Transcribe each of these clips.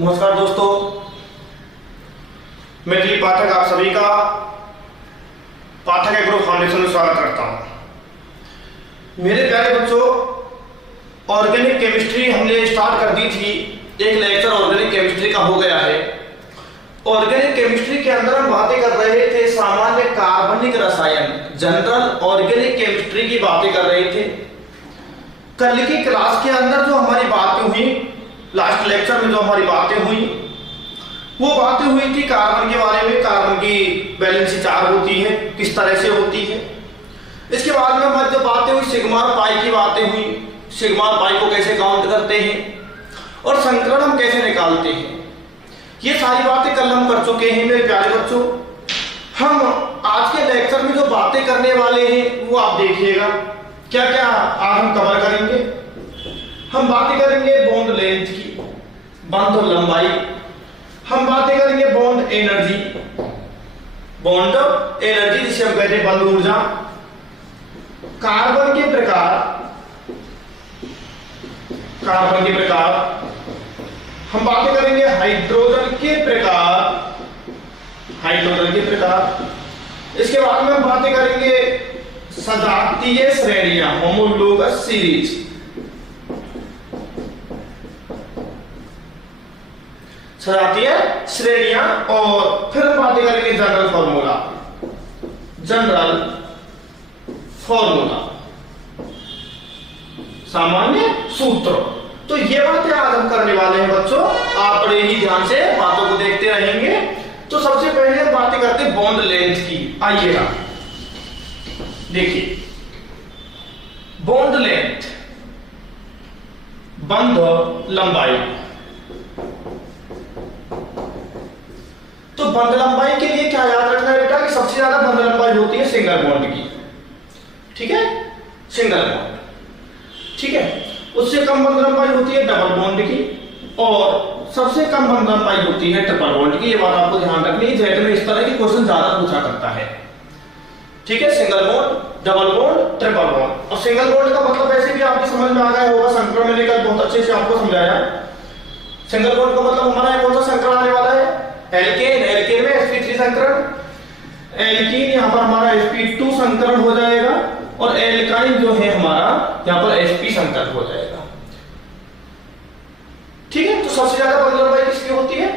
नमस्कार दोस्तों, मैं दिलीप पाठक आप सभी का पाठक एग्रो फाउंडेशन में स्वागत करता हूं। मेरे प्यारे बच्चों, ऑर्गेनिक केमिस्ट्री हमने स्टार्ट कर दी थी। एक लेक्चर ऑर्गेनिक केमिस्ट्री का हो गया है। ऑर्गेनिक केमिस्ट्री के अंदर हम बातें कर रहे थे सामान्य कार्बनिक रसायन, जनरल ऑर्गेनिक केमिस्ट्री की बातें कर रहे थे। कल की क्लास के अंदर जो हमारी बातें हुई, लास्ट लेक्चर में जो हमारी बातें हुई, वो बातें हुई थी कार्बन के बारे में। कार्बन की वैलेंसी 4 होती है, किस तरह से होती है। इसके बाद में हमारी जो बातें हुई सिग्मा और पाई की बातें हुई। सिग्मा और पाई को कैसे काउंट करते हैं और संकरण हम कैसे निकालते हैं, ये सारी बातें कल हम कर चुके हैं। मेरे प्यारे बच्चों, हम आज के लेक्चर में जो बातें करने वाले हैं वो आप देखिएगा। क्या क्या आज हम कवर करेंगे। हम बातें करेंगे बॉन्ड लेंथ की, बंध लंबाई। हम बातें करेंगे बॉन्ड एनर्जी, बॉन्ड एनर्जी जिसे हम कहते हैं बंध ऊर्जा। कार्बन के प्रकार, कार्बन के प्रकार। हम बातें करेंगे हाइड्रोजन के प्रकार, हाइड्रोजन के प्रकार। इसके बाद में हम बातें करेंगे सजातीय श्रेणियां, होमोलोगस सीरीज। सजातीय श्रेणियां। और फिर हम बातें करेंगे जनरल फॉर्मूला, जनरल फॉर्मूला, सामान्य सूत्र। तो ये बातें आज हम करने वाले हैं बच्चों। आप बड़े ही ध्यान से बातों को देखते रहेंगे। तो सबसे पहले हम बातें करते हैं बॉन्ड लेंथ की। आइएगा देखिए, बॉन्ड लेंथ, बंध लंबाई। तो बंध लंबाई के लिए क्या याद रखना है बेटा कि सबसे ज्यादा बंध लंबाई होती है सिंगल बॉन्ड की। ठीक है, सिंगल बॉन्ड। ठीक है, उससे कम बंध लंबाई होती है डबल बॉन्ड की, और सबसे कम बंध लंबाई होती है ट्रिपल बॉन्ड की। ये बात आपको ध्यान रखनी है। जेड में इस तरह की क्वेश्चन ज्यादा पूछा करता है। ठीक है, single bond, double bond, triple bond. और सिंगल बॉन्ड का मतलब ऐसे भी आपको समझ में आ गया होगा, संकरण मैंने कल बहुत अच्छे से आपको समझाया। सिंगल बॉन्ड का मतलब हमारा कौन सा संकरण आने वाला है? एल्केन। एल्केन में sp3 संकरण, एल्कीन यहां पर हमारा sp2 संकरण हो जाएगा, और एल्काइन जो है हमारा यहां पर sp संकरण हो जाएगा। ठीक है, तो सबसे ज्यादा बंध लंबाई किसकी होती है?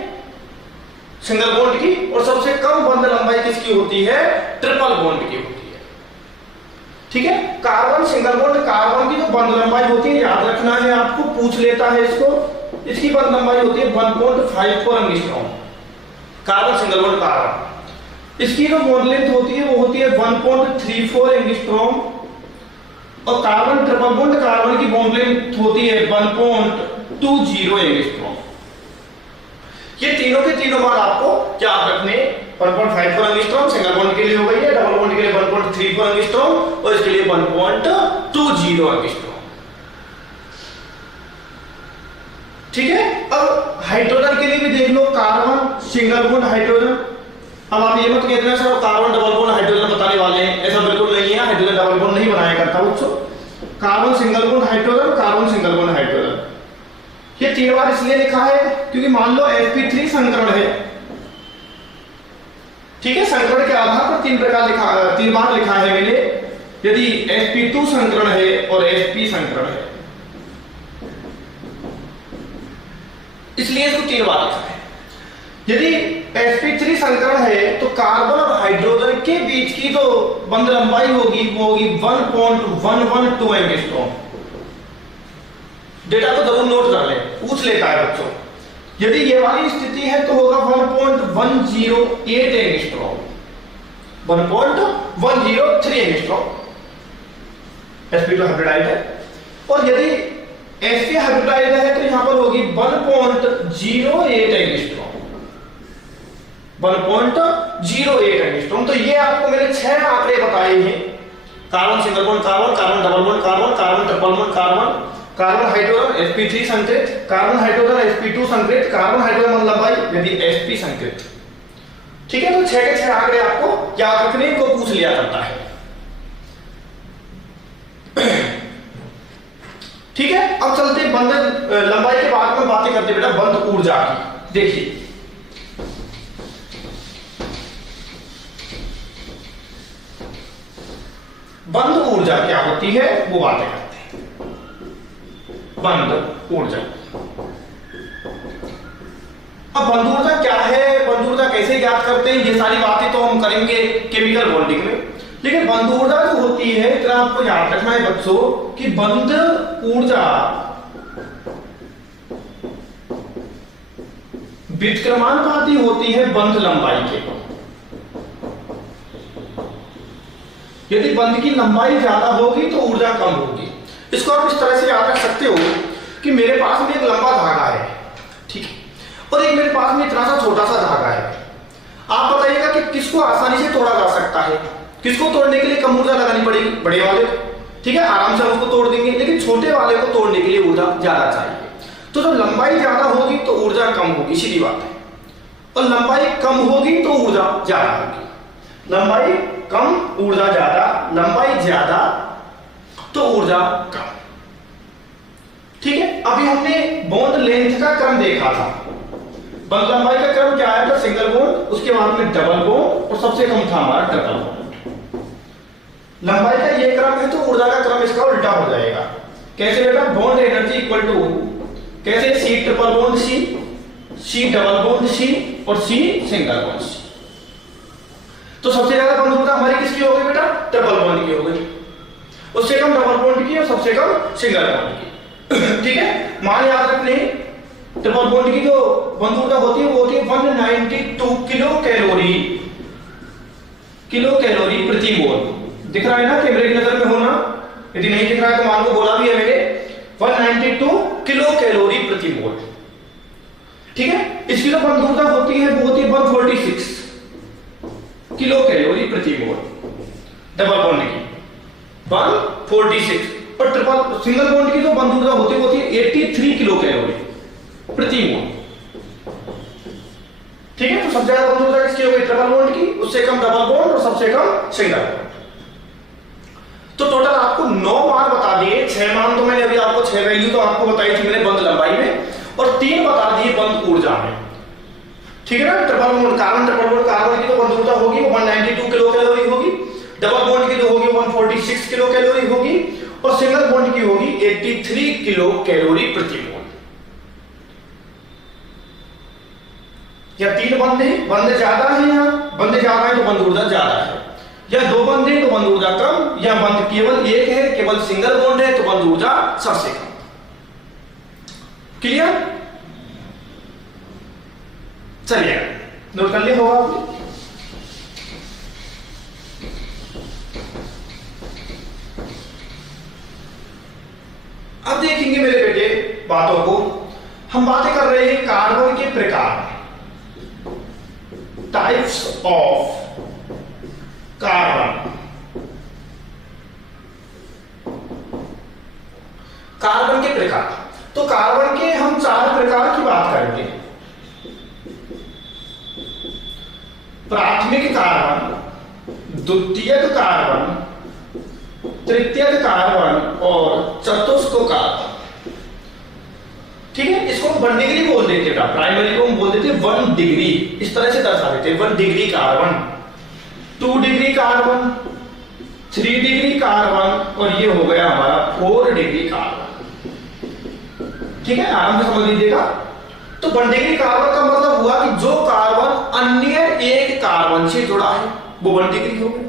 सिंगल बॉन्ड की। और सबसे कम बंध लंबाई किसकी होती है? ट्रिपल बॉन्ड की होती है। ठीक है, कार्बन सिंगल बॉन्ड, कार्बन की जो बंध लंबाई होती है याद रखना है आपको, पूछ लेता है इसको। इसकी बंध लंबाई होती है 1.54 angstrom. Carbon single bond carbon, इसकी जो बॉन्ड लेंथ होती है वो होती है 1.34 एंगस्ट्रॉम। और कार्बन ट्रिपल बॉन्ड कार्बन की बॉन्ड लेंथ होती है 1.20 एंगस्ट्रॉम। ये तीनों के तीनों मान आपको क्या रखने? 1.54 एंगस्ट्रॉम सिंगल बॉन्ड के लिए हो गई है, डबल बॉन्ड के लिए 1.34 एंगस्ट्रॉम, और इसके लिए 1.20 एंगस्ट्रॉम। ठीक है, अब हाइड्रोजन के लिए भी देख लो, कार्बन सिंगल बॉन्ड हाइड्रोजन। अब आप ये मत कहना sir carbon double bond hydrogen बताने वाले हैं, ऐसा बिल्कुल नहीं है। हाइड्रोजन डबल बॉन्ड नहीं बनाया करता बच्चों। Carbon single bond hydrogen, carbon single bond hydrogen. ये 3 बार इसलिए लिखा है क्योंकि मान लो sp3 संकरण है। ठीक है, संकरण के आधार पर 3 बार लिखा है मैंने। यदि sp2 संकरण है और sp संकरण है, इसलिए इसको 3 बार लिखा है। यदि sp3 संकरण है तो कार्बन और हाइड्रोजन के बीच की जो बंध लंबाई होगी वो होगी 1.112 एंगस्ट्रॉम। डेटा को जरूर नोट कर ले, पूछ लेता है बच्चों। यदि ये वाली स्थिति है तो होगा 1.108 एंगस्ट्रॉम, 1.103 एंगस्ट्रॉम। sp2 हाइब्रिडाइज है। और यदि sp हाइब्रिडाइज है तो यहां पर होगी 1.08 एंगस्ट्रॉम, 1.08 एंगस्ट्रॉम। तो ये आपको मैंने 6 आंकड़े बताए हैं। Carbon single bond carbon, carbon double bond carbon, carbon triple bond carbon, carbon hydrogen sp3 संकृत, कार्बन हाइड्रोजन sp2 संकृत, कार्बन हाइड्रोजन बंध लंबाई यदि sp संकृत। ठीक है, तो 6 के 6 आंकड़े आपको याद रखने को पूछ लिया करता है। ठीक है, अब चलते बंध लंबाई के बाद में बातें करते बेटा बंध ऊर्जा की। देखिए बंद ऊर्जा क्या होती है वो बातें करते हैं। बंद ऊर्जा, अब बंद ऊर्जा क्या है, बंद ऊर्जा कैसे ज्ञात करते हैं, ये सारी बातें तो हम करेंगे केमिकल बॉन्डिंग में। लेकिन बंद ऊर्जा जो होती है इतना आपको याद रखना है बच्चों कि बंद ऊर्जा व्युत्क्रमानुपाती होती है बंध लंबाई के। यदि बंध की लंबाई ज्यादा होगी तो ऊर्जा कम होगी। इसको आप इस तरह से याद रख सकते हो कि मेरे पास में एक लंबा धागा है, ठीक है, और एक मेरे पास में इतना सा छोटा सा धागा है। आप बताइएगा कि किसको आसानी से तोड़ा जा सकता है, किसको तोड़ने के लिए कम ऊर्जा लगानी पड़ेगी, बड़े वाले, ठीक है, आराम से उसको तोड़ देंगे, लेकिन छोटे वाले को तोड़ने के लिए ऊर्जा ज्यादा चाहिए। तो जब लंबाई ज्यादा होगी तो ऊर्जा कम होगी, सीधी बात है, और लंबाई कम होगी तो ऊर्जा ज्यादा होगी। लंबाई कम ऊर्जा ज्यादा, लंबाई ज्यादा तो ऊर्जा कम, ठीक है। अभी हमने बॉन्ड लेंथ का क्रम देखा था। बंध लंबाई का क्रम क्या आया था, सिंगल बॉन्ड, उसके बाद में डबल बॉन्ड और सबसे कम था हमारा ट्रिपल बॉन्ड। लंबाई का ये क्रम है तो ऊर्जा का क्रम इसका उल्टा हो जाएगा। कैसे बेटा, बॉन्ड एनर्जी इक्वल टू कैसे, C triple bond C, C double bond C और सी सिंगल बॉन्ड सी। तो सबसे ज्यादा बंध ऊर्जा हमारी किसकी हो गई बेटा, ट्रिपल बॉन्ड की हो गई, उससे कम डबल बॉन्ड की और सबसे कम सिंगल बॉन्ड की, ठीक है। मान याद रखने ट्रिपल बॉन्ड की जो बंध ऊर्जा होती है वो होती है 192 किलो कैलोरी, किलो कैलोरी प्रति मोल। दिख रहा है ना कैमरे की नजर में होना, यदि नहीं दिख रहा है तो मान लो बोला भी है मैंने, 192 किलो कैलोरी प्रति मोल, ठीक है। इसकी जो बंध ऊर्जा होती है वो होती है 146 किलो कैलोरी प्रति मोल डबल बॉन्ड की, 146, और ट्रिपल सिंगल बॉन्ड की जो बंध ऊर्जा होती है 83 किलो कैलोरी प्रति मोल, ठीक है। तो सबसे ज्यादा बंध ऊर्जा किसकी हो गई, ट्रिपल बॉन्ड की, उससे कम डबल बॉन्ड और सबसे कम सिंगल बॉन्ड। तो टोटल आपको 9 मान बता दिए, 6 मान तो मैंने अभी आपको 6 वैल्यू तो आपको बताई थी मैंने बंध लंबाई में, और 3 बता दिए बंध ऊर्जा में, ठीक है ना। Triple bond carbon, triple bond carbon की तो बंध ऊर्जा होगी वो 192 किलो कैलोरी होगी, डबल बॉन्ड की तो होगी 146 किलो कैलोरी होगी, और सिंगल बॉन्ड की होगी 83 किलो कैलोरी प्रति मोल। या 3 बंद है, बंद ज्यादा है, यहाँ बंद ज्यादा है तो बंध ऊर्जा ज्यादा है, या 2 बंद है तो बंध ऊर्जा कम, या बंद केवल एक है, केवल सिंगल बॉन्ड है तो बंध ऊर्जा सबसे कम। क्लियर, चलिए नोट कर लिया होगा आपने। अब देखेंगे मेरे बेटे बातों को, हम बातें कर रहे हैं कार्बन के प्रकार, टाइप्स ऑफ कार्बन। कार्बन के प्रकार, तो कार्बन के हम 4 प्रकार की बात करेंगे। प्राथमिक कार्बन, द्वितीयक कार्बन, तृतीयक कार्बन और चतुष्क कार्बन, ठीक है। इसको हम 1 डिग्री बोल देते हैं, प्राइमरी को हम बोल देते हैं 1 डिग्री, इस तरह से दर्शा देते हैं 1 degree carbon, 2 degree carbon, 3 degree carbon, और ये हो गया हमारा 4 डिग्री कार्बन, ठीक है। आराम से समझ लीजिएगा। तो 1 डिग्री कार्बन का मतलब हुआ कि जो कार्बन अन्य एक कार्बन से जुड़ा है वो 1 डिग्री हो गया,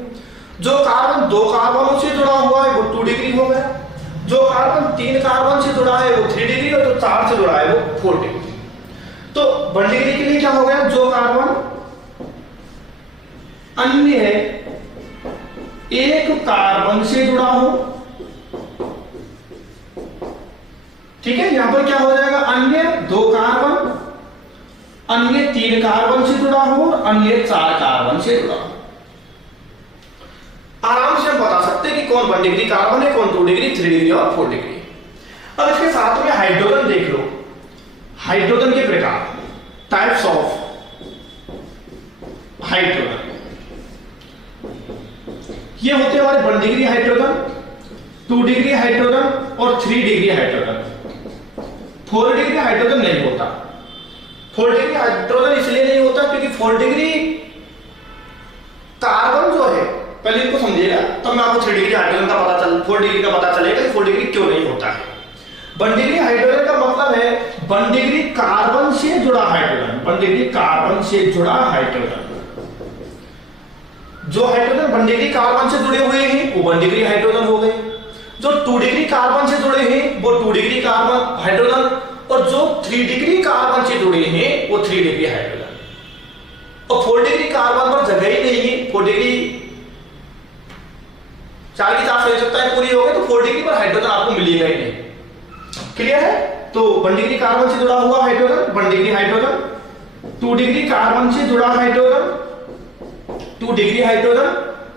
जो कार्बन 2 कार्बनों से जुड़ा हुआ है वो 2 डिग्री हो गया, जो कार्बन 3 कार्बन से जुड़ा है वो 3 डिग्री, और जो 4 से जुड़ा है वो 4 डिग्री। तो 1 डिग्री के लिए क्या हो गया, जो कार्बन अन्य एक कार्बन से जुड़ा हो, ठीक है। यहां पर क्या हो जाएगा, अन्य 2 कार्बन, अन्य 3 कार्बन से जुड़ा हो, अन्य 4 कार्बन से जुड़ा हो। आराम से हम बता सकते हैं कि कौन 1 डिग्री कार्बन है, कौन 2 डिग्री, 3 डिग्री और 4 डिग्री। अब इसके साथ में हाइड्रोजन देख लो, हाइड्रोजन के प्रकार, टाइप्स ऑफ हाइड्रोजन। ये होते हमारे 1 डिग्री हाइड्रोजन, 2 डिग्री हाइड्रोजन और 3 डिग्री हाइड्रोजन। 4 डिग्री हाइड्रोजन नहीं होता, 4 डिग्री हाइड्रोजन इसलिए नहीं होता क्योंकि 4 डिग्री कार्बन जो है, पहले इनको समझिएगा तब मैं आपको 3 डिग्री हाइड्रोजन का पता चल 4 डिग्री का पता चलेगा कि 4 डिग्री क्यों नहीं होता है। 1 डिग्री हाइड्रोजन का मतलब है 1 डिग्री कार्बन से जुड़ा हाइड्रोजन, 1 डिग्री कार्बन से जुड़ा हाइड्रोजन। जो हाइड्रोजन 1 डिग्री कार्बन से जुड़े हुए हैं वो 1 डिग्री हाइड्रोजन हो गए, जो 2 डिग्री कार्बन से जुड़े हैं वो 2 डिग्री कार्बन हाइड्रोजन, और जो 3 डिग्री कार्बन से जुड़े हैं वो 3 डिग्री हाइड्रोजन। और 4 डिग्री कार्बन पर जगह ही नहीं है, 4 डिग्री 4 की 4 आवश्यकताएं पूरी हो गई तो 4 डिग्री पर हाइड्रोजन आपको मिलेगा ही नहीं। क्लियर है? तो 1 डिग्री कार्बन से जुड़ा हुआ hydrogen 1 degree hydrogen, 2 degree carbon से जुड़ा हाइड्रोजन 2 डिग्री हाइड्रोजन,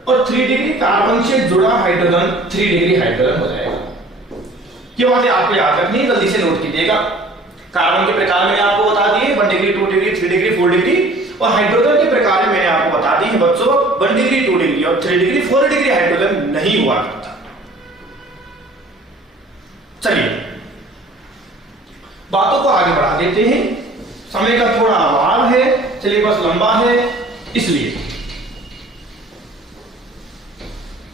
और 3 डिग्री कार्बन से जुड़ा हाइड्रोजन 3 डिग्री हाइड्रोजन हो जाएगा। ये बातें आपको याद रखनी है, जल्दी से नोट कीजिएगा। कार्बन के प्रकार मैंने आपको बता दिए 1 डिग्री 2 डिग्री 3 डिग्री 4 डिग्री, और हाइड्रोजन के प्रकार मैंने आपको बता दी है बच्चों 1 डिग्री 2 डिग्री और 3 डिग्री 4 डिग्री हाइड्रोजन नहीं हुआ करता। चलिए बातों को आगे बढ़ा देते हैं, समय का थोड़ा अभाव है, सिलेबस लंबा है, इसलिए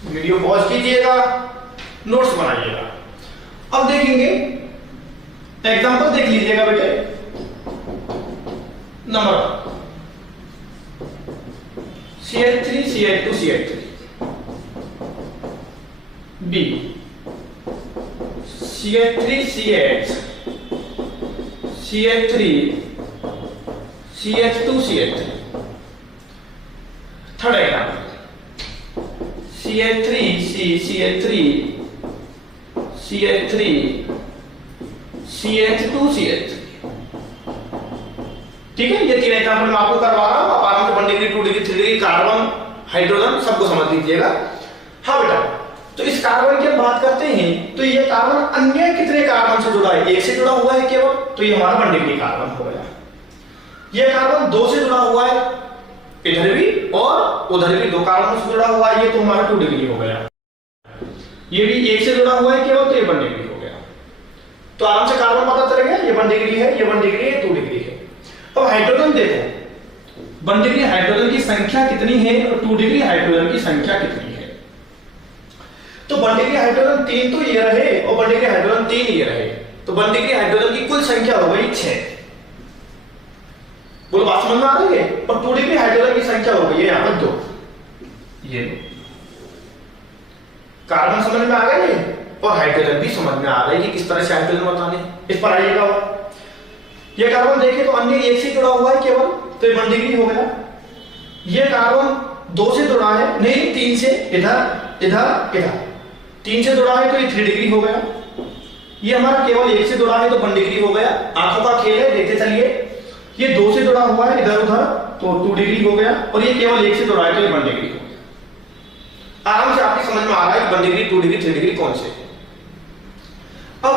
वीडियो पॉज कीजिएगा, नोट्स बनाइएगा। अब देखेंगे एग्जांपल, देख लीजिएगा बेटे। Number CH3 CH2 CH3 B CH3 CH CH3 CH2 CH3। Third example CH3 CH3 CH3 CH2 CH3। ठीक है, ये 3 एग्जांपल मैं आपको करवा रहा हूं, आप आराम से 1 degree 2 degree 3 degree carbon hydrogen सबको समझ लीजिएगा। हाँ बेटा, तो इस कार्बन की हम बात करते हैं तो ये कार्बन अन्य कितने कार्बन से जुड़ा है? 1 से जुड़ा हुआ है केवल, तो ये हमारा 1 डिग्री कार्बन हो गया। ये कार्बन 2 से जुड़ा हुआ है, इधर भी और उधर भी 2 कार्बन से जुड़ा हुआ है, ये तो हमारा 2 डिग्री हो गया। ये भी 1 से जुड़ा हुआ है केवल, तो ये 1 डिग्री हो गया। तो आराम से कार्बन पता चल गया, ये 1 डिग्री है, ये 1 डिग्री है, 2 डिग्री है। अब हाइड्रोजन देखो, 1 डिग्री हाइड्रोजन की संख्या कितनी है और 2 डिग्री हाइड्रोजन की संख्या कितनी है? तो 1 डिग्री हाइड्रोजन 3 तो ये रहे और 1 डिग्री हाइड्रोजन 3 ये रहे, तो 1 डिग्री हाइड्रोजन की कुल संख्या हो गई 6। बोलो बात समझ में आ रही है? और 2 डिग्री हाइड्रोजन की संख्या हो गई है यहां पर 2। ये कार्बन समझ में आ गया ये, और हाइड्रोजन भी समझ में आ रहा है कि किस तरह से हाइड्रोजन बताने। इस पर आइएगा, ये कार्बन देखें तो अन्य 1 से जुड़ा हुआ है केवल, तो ये 1 डिग्री हो गया। ये कार्बन 2 से जुड़ा है, नहीं 3 से, इधर इधर इधर 3 से जुड़ा है तो ये 3 डिग्री हो गया। ये हमारा केवल 1 से जुड़ा है तो 1 डिग्री हो गया। आंखों का खेल है, देखते चलिए। ये 2 से जुड़ा हुआ है इधर उधर तो 2 डिग्री हो गया, और ये केवल 1 से जुड़ा है तो ये 1 डिग्री हो गया। आराम से आपकी समझ में आ रहा है 1 डिग्री 2 डिग्री 3 डिग्री कौन से है। अब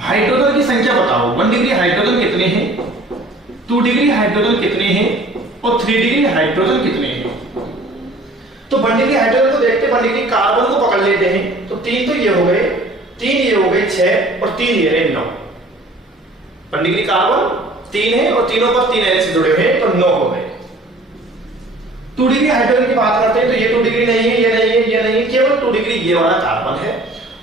हाइड्रोजन की संख्या बताओ, 1 डिग्री हाइड्रोजन कितने हैं, 2 डिग्री हाइड्रोजन कितने हैं, और 3 डिग्री हाइड्रोजन कितने हैं? तो 1 डिग्री हाइड्रोजन को देखते, 1 डिग्री कार्बन को पकड़ लेते हैं, तो 3 तो ये हो गए, 3 ये हो गए 6, और 3 ये रहे 9। 1 डिग्री कार्बन 3 है और तीनों पर 3 H जुड़े हुए तो 9 हो गए। 2 डिग्री हाइड्रोजन की बात करते हैं तो ये 2 डिग्री नहीं है, ये नहीं है, ये नहीं है, केवल 2 डिग्री ये वाला कार्बन है।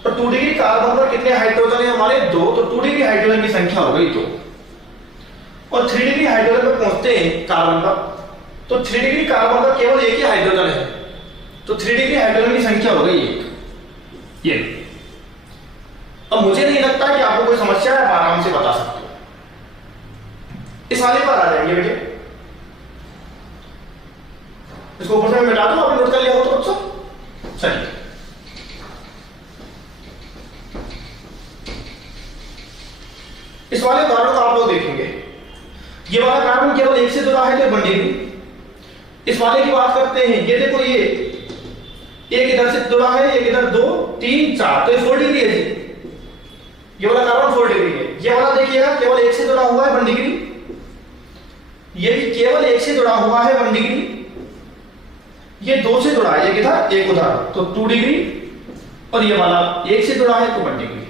और 2 डिग्री कार्बन पर कितने हाइड्रोजन है हमारे? 2, तो 2 डिग्री हाइड्रोजन की संख्या हो गई 2। और 3 डिग्री हाइड्रोजन पर पहुंचते हैं कार्बन पर, तो 3 डिग्री कार्बन पर केवल एक ही हाइड्रोजन है, तो 3 डिग्री हाइड्रोजन की संख्या हो गई 1। ये अब मुझे नहीं लगता कि आपको कोई समस्या है, आप आराम से बता सकते हो। इस वाले पर आ जाएंगे बेटे, इसको ऊपर से मैं मिटा दूं, आपने नोट कर लिया हो तो बच्चों। चलिए इस वाले उदाहरण को आप लोग देखेंगे। ये वाला कार्बन केवल 1 से जुड़ा है तो 1 डिग्री। इस वाले की बात करते हैं, ये देखो, ये एक इधर से जुड़ा है, एक इधर 2 3 4, तो ये 4 डिग्री है। ये वाला कार्बन 4 डिग्री है। ये वाला देखिएगा केवल 1 से जुड़ा हुआ है 1 डिग्री, ये भी केवल 1 से जुड़ा हुआ है 1 डिग्री। ये 2 से जुड़ा है, एक इधर एक उधर तो 2 डिग्री, और ये वाला 1 से जुड़ा है तो 1 डिग्री।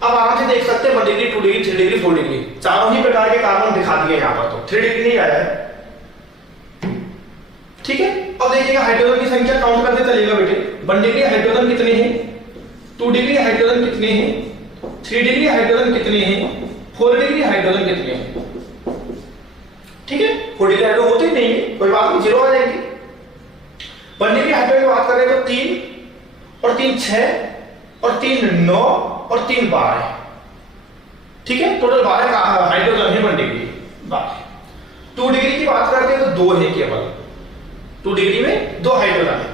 अब आराम से देख सकते हैं 1 डिग्री, 2 डिग्री, 3 डिग्री, 4 डिग्री, चारों ही प्रकार के कार्बन दिखा दिए यहाँ पर। तो 3 डिग्री नहीं आया है, ठीक है। अब देखिएगा हाइड्रोजन की संख्या काउंट करते चलेगा बेटे। 1 डिग्री हाइड्रोजन कितने हैं, 2 डिग्री हाइड्रोजन कितने हैं, 3 डिग्री हाइड्रोजन कितने हैं, 4 डिग्री हाइड्रोजन कितने हैं, ठीक है। 4 डिग्री हाइड्रोजन होते ही नहीं है, कोई बात नहीं, 0 आ जाएंगे। 1 डिग्री हाइड्रोजन की बात कर रहे हैं तो 3 और 3 6 और 3 9 और 3 12, ठीक है। टोटल 12 का हाइड्रोजन है 1 डिग्री 12। 2 डिग्री की बात करते हैं तो 2 है केवल, 2 डिग्री में 2 हाइड्रोजन है।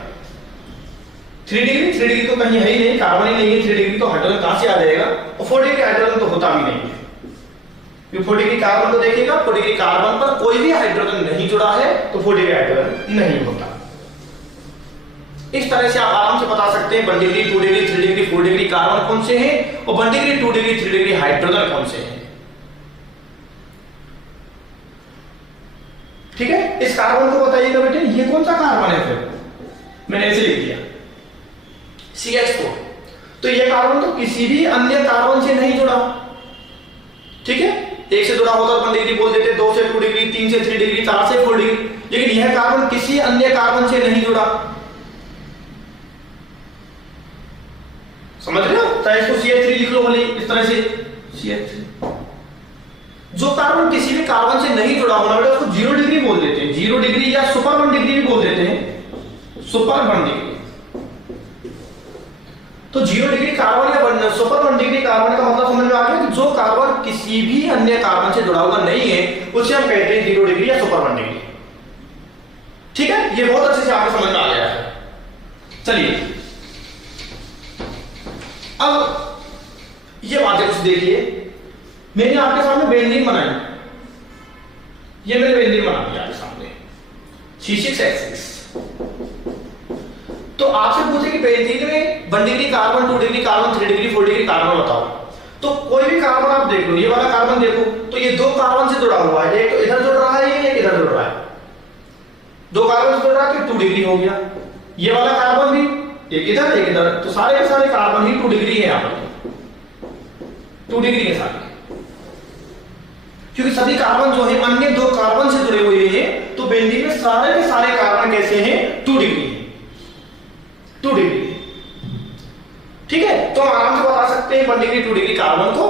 3 डिग्री तो कहीं है ही नहीं, कार्बन ही नहीं है। 3 डिग्री तो हाइड्रोजन कहां से आ जाएगा। और 4 डिग्री हाइड्रोजन तो होता भी नहीं है, क्योंकि 4 डिग्री कार्बन को देखिएगा, 4 डिग्री कार्बन पर कोई भी हाइड्रोजन नहीं जुड़ा है, तो 4 डिग्री हाइड्रोजन नहीं होता। इस तरह से आप आराम से बता सकते हैं 1 degree, 2 degree, 3 degree, 4 degree carbon कौन से हैं और 1 डिग्री, 2 डिग्री, 3 डिग्री हाइड्रोजन कौन से हैं, ठीक है। इस कार्बन को बताइएगा बेटे, ये कौन सा कार्बन है। फिर मैंने ऐसे लिख दिया CH4, तो ये कार्बन तो किसी भी अन्य कार्बन से नहीं जुड़ा, ठीक है। 1 से जुड़ा होता तो 1 डिग्री बोल देते, 2 से 2 डिग्री, 3 से 3 डिग्री, 4 से 4 डिग्री, लेकिन यह कार्बन किसी अन्य कार्बन से नहीं जुड़ा, समझ रहे हो। चाहे इसको CH3 लिख लो भले इस तरह से CH3। जो कार्बन किसी भी कार्बन से नहीं जुड़ा होना बेटा उसको 0 डिग्री बोल देते हैं, 0 डिग्री या सुपर 1 डिग्री भी बोल देते हैं, सुपर 1 डिग्री। तो 0 डिग्री कार्बन या सुपर 1 डिग्री कार्बन का मतलब समझ में आ गया कि जो कार्बन किसी भी अन्य कार्बन से जुड़ा हुआ नहीं है उसे हम कहते हैं 0 डिग्री या सुपर 1 डिग्री, ठीक है। ये बहुत अच्छे से आपको समझ में आ गया है। चलिए अब ये बातें कुछ देखिए, मैंने आपके सामने बेंजीन बनाई, ये मैंने बेंजीन बना दिया आपके सामने C6H6। तो आपसे पूछे कि बेंजीन में 1 degree carbon, 2 degree carbon, 3 degree, 4 degree carbon बताओ, तो कोई भी कार्बन आप देख लो, ये वाला कार्बन देखो तो ये 2 कार्बन से जुड़ा हुआ है, एक तो इधर जुड़ रहा है, एक इधर जुड़ रहा है, 2 कार्बन से जुड़ रहा है तो 2 डिग्री हो गया। ये वाला कार्बन भी एक इधर एक इधर, तो सारे के सारे कार्बन ही 2 डिग्री है, यहाँ पर 2 डिग्री के सारे, क्योंकि सभी कार्बन जो है अन्य 2 कार्बन से जुड़े हुए हैं, तो बेंजीन में सारे के सारे कार्बन कैसे हैं 2 डिग्री, 2 डिग्री, ठीक है। तो हम आराम से बता सकते हैं 1 डिग्री 2 डिग्री कार्बन को।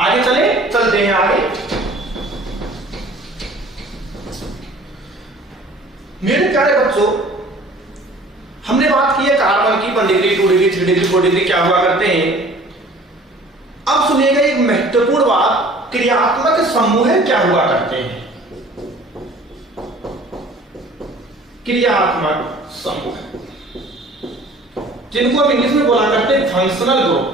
आगे चलते हैं आगे। मेरे प्यारे बच्चों, हमने बात की है कार्बन की, 1 डिग्री, 2 डिग्री, 3 डिग्री, 4 डिग्री क्या हुआ करते हैं। अब सुनिएगा एक महत्वपूर्ण बात, क्रियात्मक समूह क्या हुआ करते हैं। क्रियात्मक समूह जिनको हम इंग्लिश में बोला करते हैं फंक्शनल ग्रुप।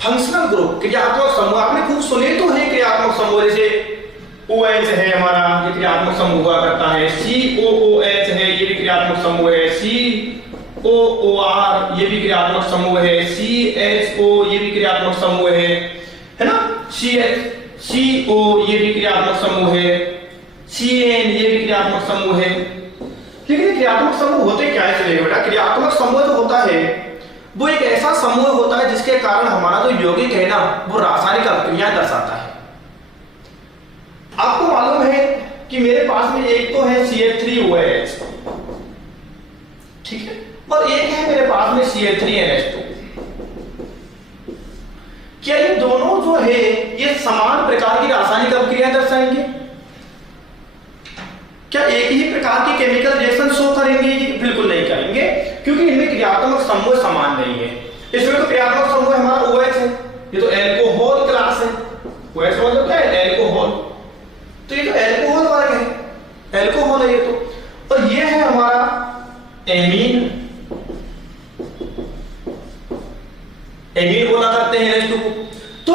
फंक्शनल ग्रुप क्रियात्मक समूह आपने खूब सुने तो है। क्रियात्मक समूह जैसे OH है हमारा, ये क्रियात्मक समूह हुआ करता है। COOH है, ये भी क्रियात्मक समूह है। COOR ये भी क्रियात्मक समूह है। CHO ये भी क्रियात्मक समूह है ना। CO ये भी क्रियात्मक समूह है। CN ये भी क्रियात्मक समूह है। लेकिन क्रियात्मक समूह होते क्या है चलेगा बेटा। क्रियात्मक समूह जो होता है वो एक ऐसा समूह होता है जिसके कारण हमारा जो यौगिक है ना वो रासायनिक अभिक्रिया दर्शाता है। आपको मालूम है कि मेरे पास में एक तो है CH3OH, ठीक है, और एक है मेरे पास में CH3NH2। क्या ये दोनों जो है ये समान प्रकार की रासायनिक अभिक्रिया दर्शाएंगे? क्या एक ही प्रकार की केमिकल रिएक्शन शो करेंगे? बिल्कुल नहीं करेंगे, क्योंकि इनमें क्रियात्मक समूह समान नहीं है। इसमें तो क्रियात्मक समूह हमारा OH है, ये तो एल्कोहल क्लास है। OH मतलब क्या है? एल्कोहल। तो ये तो एल्कोहल वर्ग है, एल्कोहल है ये तो। और ये है हमारा एमीन, एमीन बोला करते हैं NH2 को। तो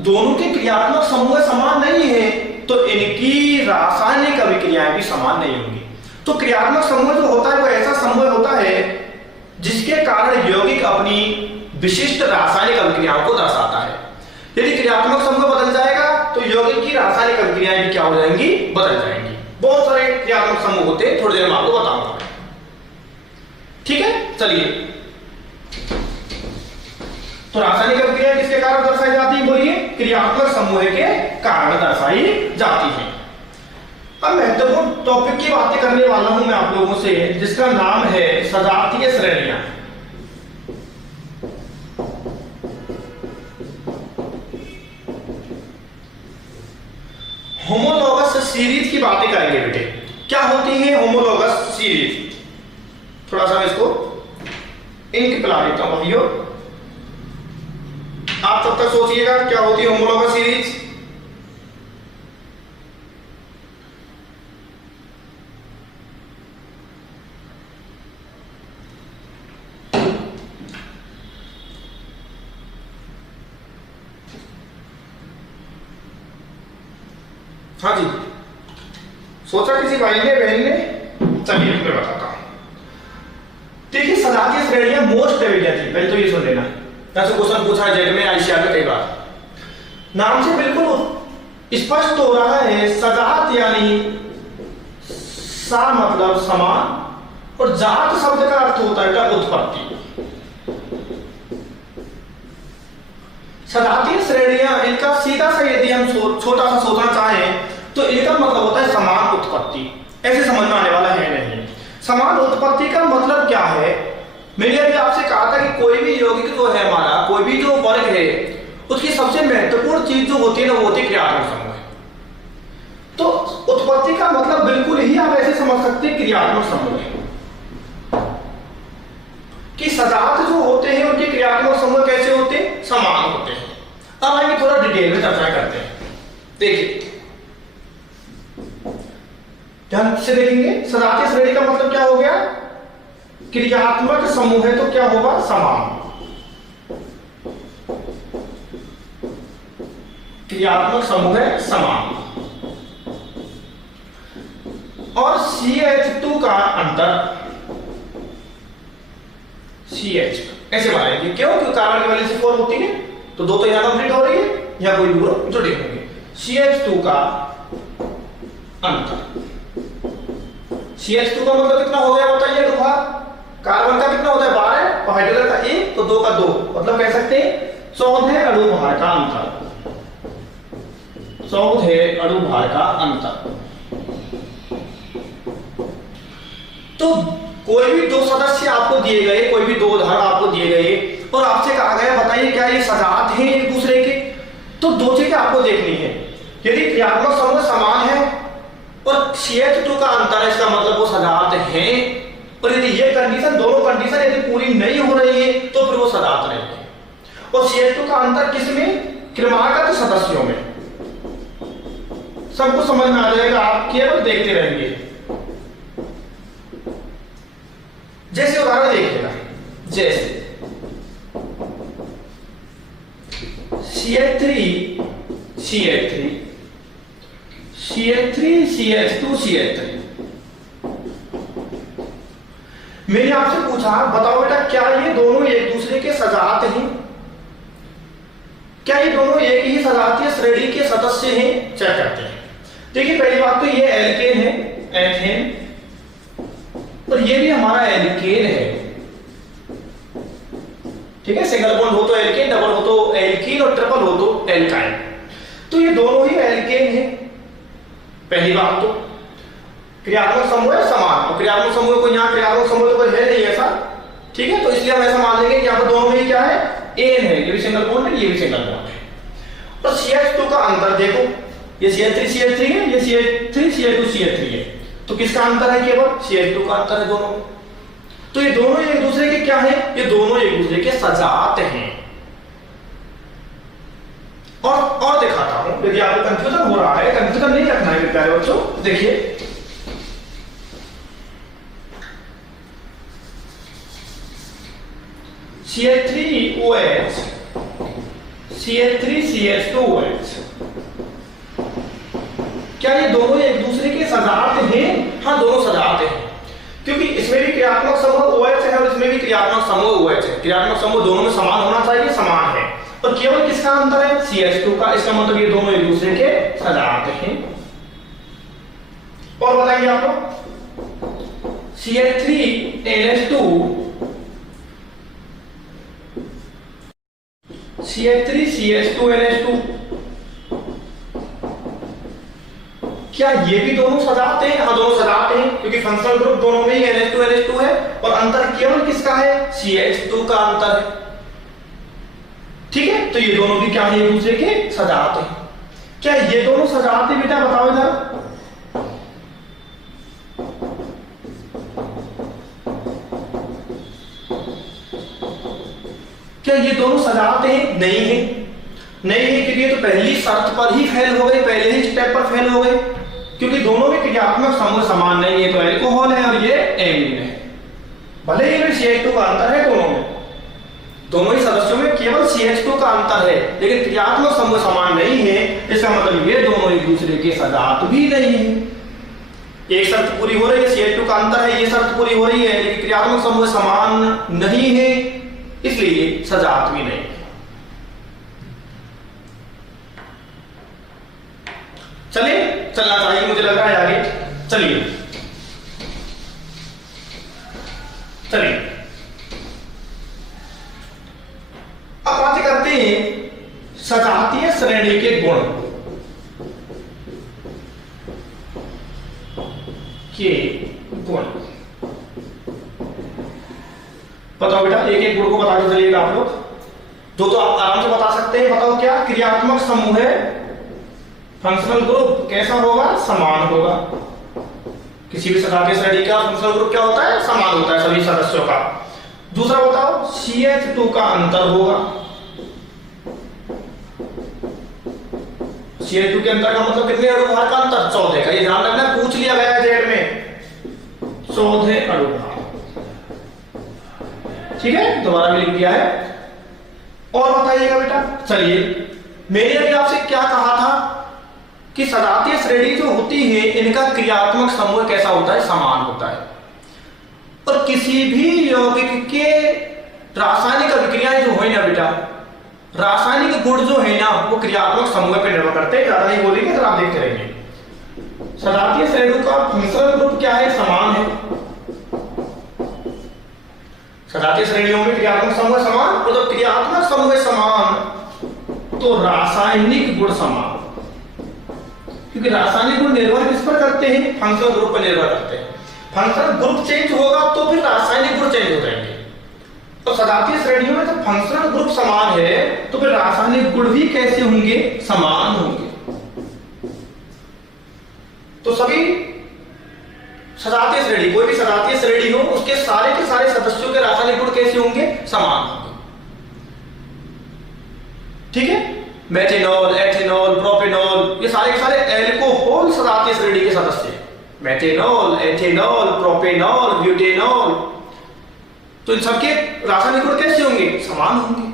दोनों के क्रियात्मक समूह समान नहीं है, तो इनकी रासायनिक अभिक्रियाएं भी समान नहीं होंगी। तो क्रियात्मक समूह जो होता है वो ऐसा समूह होता है जिसके कारण यौगिक अपनी विशिष्ट रासायनिक अभिक्रियाओं को दर्शाता है। यदि क्रियात्मक समूह बदल जाएगा तो यौगिक की रासायनिक अभिक्रियाएं भी क्या हो जाएंगी? बदल जाएंगी। बहुत सारे क्रियात्मक समूह होते हैं, थोड़ी देर में आपको बताऊंगा। ठीक है, चलिए। तो रासायनिक अभिक्रिया किसके कारण दर्शाई जाती है? बोलिए, क्रियात्मक समूह के कारण दर्शाई जाती है। अब महत्वपूर्ण टॉपिक की बातें करने वाला हूं मैं आप लोगों से, जिसका नाम है सजातीय श्रेणियां। होमोलॉगस सीरीज की बातें करेंगे बेटे। क्या होती है होमोलॉगस सीरीज? थोड़ा सा इसको इंक पिला देता हूं भाइयों, आप तब तक सोचिएगा क्या होती है होमोलॉगस सीरीज। हाँ जी, सोचा किसी भाई ने बहन ने? चलिए मैं बताता हूं। देखिए, सजातीय श्रेणियां मोस्ट एविडेंट थी, पहले तो ये सुन लेना। ऐसे क्वेश्चन पूछा है जेड में, आईसीआर में कई बार। नाम से बिल्कुल स्पष्ट हो रहा है, सजात यानी सा मतलब समान, और जात शब्द का अर्थ होता है उत्पत्ति। सजातीय श्रेणियां, इनका सीधा सा यदि हम छोटा सा सोचना चाहें तो इनका मतलब होता है समान उत्पत्ति। ऐसे समझ में आने वाला है नहीं। समान उत्पत्ति का मतलब क्या है? मैंने अभी आपसे कहा था कि कोई भी यौगिक जो है हमारा, कोई भी जो वर्ग है, उसकी सबसे महत्वपूर्ण चीज जो होती है ना, वो होती है क्रियात्मक समूह। तो उत्पत्ति का मतलब बिल्कुल ही आप ऐसे समझ सकते हैं, क्रियात्मक समूह कि सजात जो होते हैं उनके क्रियात्मक समूह कैसे होते हैं? समान होते हैं। अब आइए थोड़ा डिटेल में चर्चा करते हैं। देखिए, ध्यान से देखेंगे, सजातीय श्रेणी का मतलब क्या हो गया? क्रियात्मक समूह है तो क्या होगा? समान। क्रियात्मक समूह है समान। और CH2 का अंतर CH ऐसे बनाएंगे। क्यों? क्योंकि कार्बन की वैलेंसी 4 होती है, तो दो तो यहां कंप्लीट हो रही है, यहां कोई ग्रुप जुड़े होंगे। CH2 का अंतर, CH2 का मतलब कितना हो गया बताइए? कार्बन का कितना होता है? 12, और हाइड्रोजन का 1, तो 2 का 2, मतलब कह सकते हैं 14 अणुभार का अंतर। 14 अणुभार का अंतर। तो कोई भी दो सदस्य आपको दिए गए, कोई भी दो उदाहरण आपको दिए गए, और आपसे कहा गया बताइए क्या ये सजात हैं एक दूसरे के? तो दो चीजें आपको देखनी है। यदि क्रियात्मक समूह समान है और CH2 का अंतर है, इसका मतलब वो सजात हैं। और यदि ये कंडीशन, दोनों कंडीशन यदि पूरी नहीं हो रही है तो फिर वो सजात नहीं है। और CH2 का अंतर किसमें? क्रमागत सदस्यों में। सबको समझ में आ जाएगा, आप केवल देखते रहेंगे। जैसे उदाहरण देखिएगा, जैसे CH3 CH3 CH3 CH2 CH3। मैंने आपसे पूछा, बताओ बेटा क्या ये दोनों एक दूसरे के सजात हैं? क्या ये दोनों एक ही सजातीय श्रेणी के सदस्य हैं? चेक करते हैं। देखिए, पहली बात तो ये एल्केन है, एथेन, और ये भी हमारा एल्केन है। ठीक है, सिंगल बॉन्ड हो तो एल्केन, डबल हो तो एल्कीन, और ट्रिपल हो तो एल्काइन। तो ये दोनों ही एल्केन है। पहली बात तो क्रियात्मक समूह समान, और क्रियात्मक समूह को यहाँ क्रियात्मक समूह तो कोई है नहीं ऐसा। ठीक है, तो इसलिए हम ऐसा मान लेंगे कि यहाँ पर दोनों में क्या है? एन है, ये भी सिंगल बॉन्ड है, ये भी सिंगल बॉन्ड है। और CH2 का अंतर देखो, ये CH3 CH3 है, ये CH3 CH2 CH3 है। तो किसका अंतर है? केवल CH2 का अंतर है दोनों में। तो ये दोनों एक दूसरे के क्या है? ये दोनों एक दूसरे के सजात हैं। और दिखाता हूं, यदि आपको कंफ्यूजन हो रहा है, कंफ्यूजन नहीं रखना है प्यारे बच्चों। देखिए, CH3OH CH3CH2OH, क्या ये दोनों एक दूसरे के सजात हैं? हाँ, दोनों सजात हैं, क्योंकि इसमें भी क्रियात्मक समूह OH है और इसमें भी क्रियात्मक समूह OH है। क्रियात्मक समूह दोनों में समान होना चाहिए, समान है। और केवल किसका अंतर है? CH2 का। इसका मतलब ये दोनों एक दूसरे के सजात हैं। और बताइए आप लोग, CH3NH2 CH3CH2NH2, क्या ये भी दोनों सजात हैं? हाँ, दोनों सजात हैं, क्योंकि फंक्शनल ग्रुप दोनों में ही NH2NH2 है, और अंतर केवल किसका है? CH2 का अंतर है। ठीक है, तो ये दोनों भी क्या है? एक दूसरे के सजात हैं। क्या ये दोनों सजात हैं बेटा? बताओ इधर। क्या ये दोनों सजात हैं? नहीं है, नहीं है, क्योंकि ये तो पहली शर्त पर ही फेल हो गए, पहले ही स्टेप पर फेल हो गए, क्योंकि दोनों में क्रियात्मक समूह समान नहीं है। तो एल्कोहल है और ये एमीन है, भले ही CH2 का अंतर है दोनों में, दोनों ही सदस्यों में केवल CH2 का अंतर है, लेकिन क्रियात्मक समूह समान नहीं है। इसका मतलब ये दोनों एक दूसरे के सजात भी नहीं है। एक शर्त पूरी हो रही है, CH2 का अंतर है, ये शर्त पूरी हो रही है, लेकिन क्रियात्मक समूह समान नहीं है, इसलिए सजात भी नहीं है। चलिए, चलना चाहिए, मुझे लग रहा है आगे। चलिए चलिए अब बात करते हैं सजातीय श्रेणी के गुण के गुण। बताओ बेटा, एक एक गुण को बता के चलिएगा आप लोग, जो तो आप आराम से बता सकते हैं। बताओ क्या? क्रियात्मक समूह है, फंक्शनल ग्रुप कैसा होगा? समान होगा। किसी भी सजातीय श्रेणी का फंक्शनल ग्रुप क्या होता है? समान होता है सभी सदस्यों का। दूसरा बताओ, CH2 का अंतर होगा। CH2 के अंतर का मतलब कितने अणुभार का अंतर? 14 का। ये ध्यान रखना, पूछ लिया गया है जेड में, 14 अणुभार। ठीक है, दोबारा भी लिख दिया है। और बताइएगा बेटा। चलिए, मैंने अभी आपसे क्या कहा था कि सजातीय श्रेणी जो होती है, इनका क्रियात्मक समूह कैसा होता है? समान होता है। और किसी भी यौगिक के रासायनिक अभिक्रियाएं जो है ना बेटा, रासायनिक गुण जो है ना, वो क्रियात्मक समूह पर निर्भर करते हैं। ज्यादा नहीं बोलेंगे तो आप देखते रहेंगे। सजातीय श्रेणियों का फंक्शनल ग्रुप क्या है? समान है। सजातीय श्रेणियों में क्रियात्मक समूह समान, और जब क्रियात्मक समूह समान तो रासायनिक गुण समान, क्योंकि रासायनिक गुण निर्भर किस पर करते हैं? फंक्शनल ग्रुप पर निर्भर करते हैं। फंक्शनल ग्रुप चेंज होगा तो फिर रासायनिक गुण चेंज हो जाएंगे। तो सजातीय श्रेणियों में जब फंक्शनल ग्रुप समान है तो फिर रासायनिक गुण भी कैसे होंगे? समान होंगे। तो सभी सजातीय श्रेणी, कोई भी सजातीय श्रेणी हो, उसके सारे के सारे सदस्यों के रासायनिक गुण कैसे होंगे? समान होंगे। ठीक है, मेथेनॉल, एथेनॉल, प्रोपेनॉल, ये सारे के सारे एल्कोहल सजातीय श्रेणी के सदस्य हैं। मेथेनॉल, एथेनॉल, प्रोपेनॉल, ब्यूटेनॉल, तो इन सबके रासायनिक गुण कैसे होंगे? समान होंगे।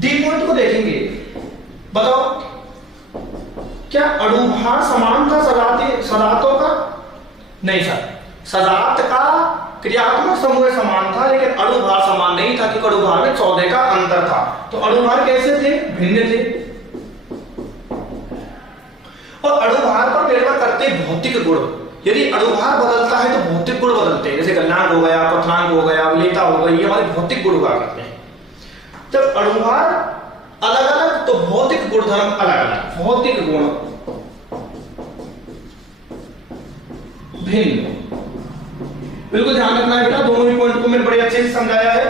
डी पॉइंट को देखेंगे। बताओ, क्या अणुभार समान था सजातों का? नहीं सर, सजात का क्रियात्मक समूह समान था, लेकिन अणुभार समान नहीं था, क्योंकि अणुभार में 14 का अंतर था। तो अणुभार कैसे थे? भिन्न थे। और अणुभार पर निर्भर करते भौतिक गुण। यदि अणुभार बदलता है तो भौतिक गुण बदलते हैं, जैसे गलनांक हो गया, पथनांक हो गया, अम्लता हो गई, ये हमारे भौतिक गुण हुआ करते हैं। जब अणुभार अलग अलग तो भौतिक गुणधर्म अलग अलग। भौतिक गुण भिन्न, बिल्कुल ध्यान रखना है बेटा। दोनों ही पॉइंट को मैंने बड़े अच्छे से समझाया है।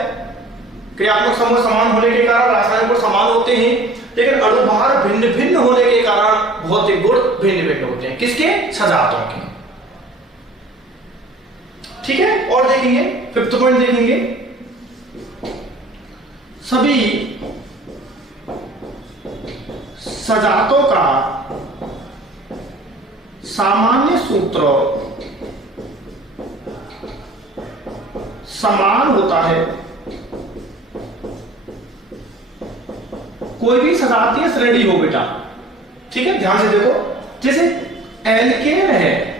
क्रियात्मक समूह समान होने के कारण रासायनिक गुण समान होते हैं, लेकिन अणुभार भिन्न भिन्न होने के कारण भौतिक गुण भिन्न भिन्न होते हैं। किसके? सजातों के। ठीक है, और देखेंगे, फिफ्थ पॉइंट देखेंगे। सभी सजातों का सामान्य सूत्र समान होता है। कोई भी सजातीय श्रेणी हो बेटा, ठीक है, ध्यान से देखो। जैसे एल्केन है,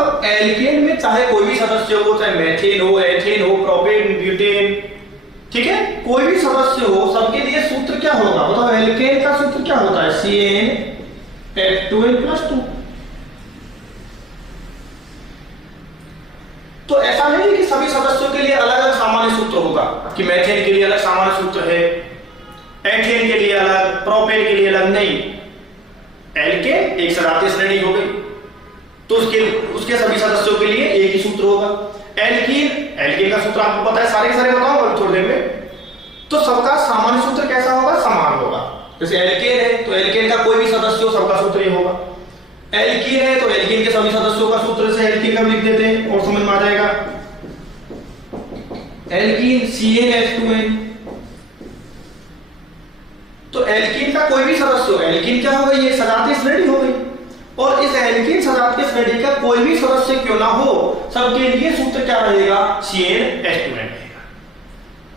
अब एल्केन में चाहे कोई भी सदस्य हो, चाहे मेथेन हो, एथेन हो, प्रोपेन, ब्यूटेन, ठीक है, कोई भी सदस्य हो, सबके लिए सूत्र क्या होगा? बताओ, एल्केन का सूत्र क्या होता है? CnH2n+2। सदस्यों के लिए अलग अलग सामान्य सूत्र होगा कि मेथेन के लिए अलग सामान्य सूत्र है, एथेन के लिए अलग, प्रोपेन के लिए अलग नहीं। एल्केन एक सजातीय श्रेणी हो गई तो उसके सभी सदस्यों के लिए एक ही सूत्र होगा। एल्कीन का सूत्र आपको पता है, सारे के सारे बताऊंगा थोड़ी देर में। तो सबका सामान्य सूत्र कैसा होगा? समान होगा। जैसे एल्केन है तो एल्केन का कोई भी सदस्य हो सबका सूत्र ये होगा। एल्कीन है तो एल्कीन के सभी सदस्यों का सूत्र से एल्कीन का लिख देते हैं और समझ में आ जाएगा। एल्कीन CnH2n, तो एल्कीन का कोई भी सदस्य हो, एल्कीन क्या हो गई? ये सजातीय श्रेणी हो गई, और इस एल्कीन सजातीय श्रेणी का कोई भी सदस्य क्यों ना हो, सबके लिए सूत्र क्या रहेगा? CnH2n रहेगा।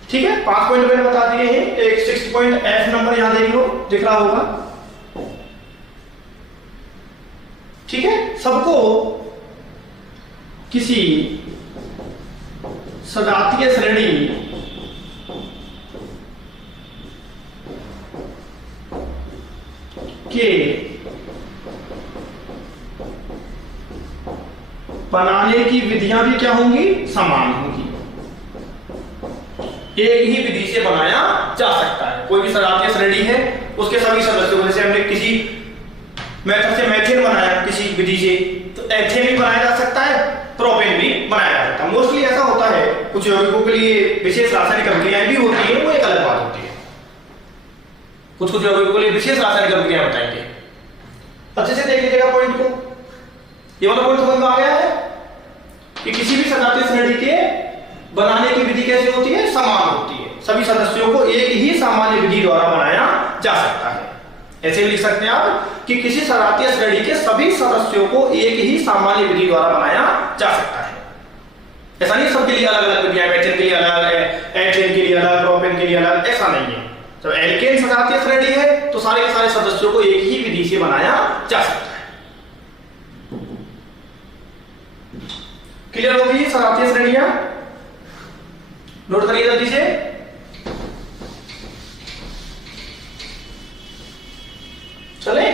ठीक है, 5 पॉइंट मैंने बता दिए हैं। एक 6 पॉइंट F नंबर यहां देख लो, दिख रहा होगा। ठीक है, सबको किसी सजातीय श्रेणी के बनाने की विधियां भी क्या होंगी? समान होंगी। एक ही विधि से बनाया जा सकता है। कोई भी सजातीय श्रेणी है, उसके सभी सदस्यों, जैसे हमने किसी मेथड से मेथेन बनाया किसी विधि से, तो एथेन भी बनाया जा सकता है, प्रोपेन भी बनाया जा सकता है। मोस्टली ऐसा होता है, कुछ यौगिकों के लिए विशेष रासायनिक अभिक्रियाएं भी होती है, वो एक अलग बात होती है। कुछ यौगिकों के लिए विशेष रासायनिक अभिक्रियाएं बताएंगे। अच्छे से देख लीजिएगा पॉइंट को। ये वाला पॉइंट समझ में आ गया है कि किसी भी सजातीय श्रेणी के बनाने की विधि कैसे होती है? समान होती है। सभी सदस्यों को एक ही सामान्य विधि द्वारा बनाया जा सकता है। ऐसे भी लिख सकते हैं आप कि किसी सजातीय श्रेणी के सभी सदस्यों को एक ही सामान्य विधि द्वारा बनाया जा सकता है। ऐसा नहीं सबके लिए अलग अलग विधियां, मेथेन के लिए अलग है, एथेन के लिए अलग, प्रोपेन के लिए अलग, ऐसा नहीं है। जब एल्केन सजातीय श्रेणी है तो सारे के सारे सदस्यों को एक ही विधि से बनाया जा सकता है। क्लियर होगी सजातीय श्रेणियां? नोट करिए जल्दी से। चले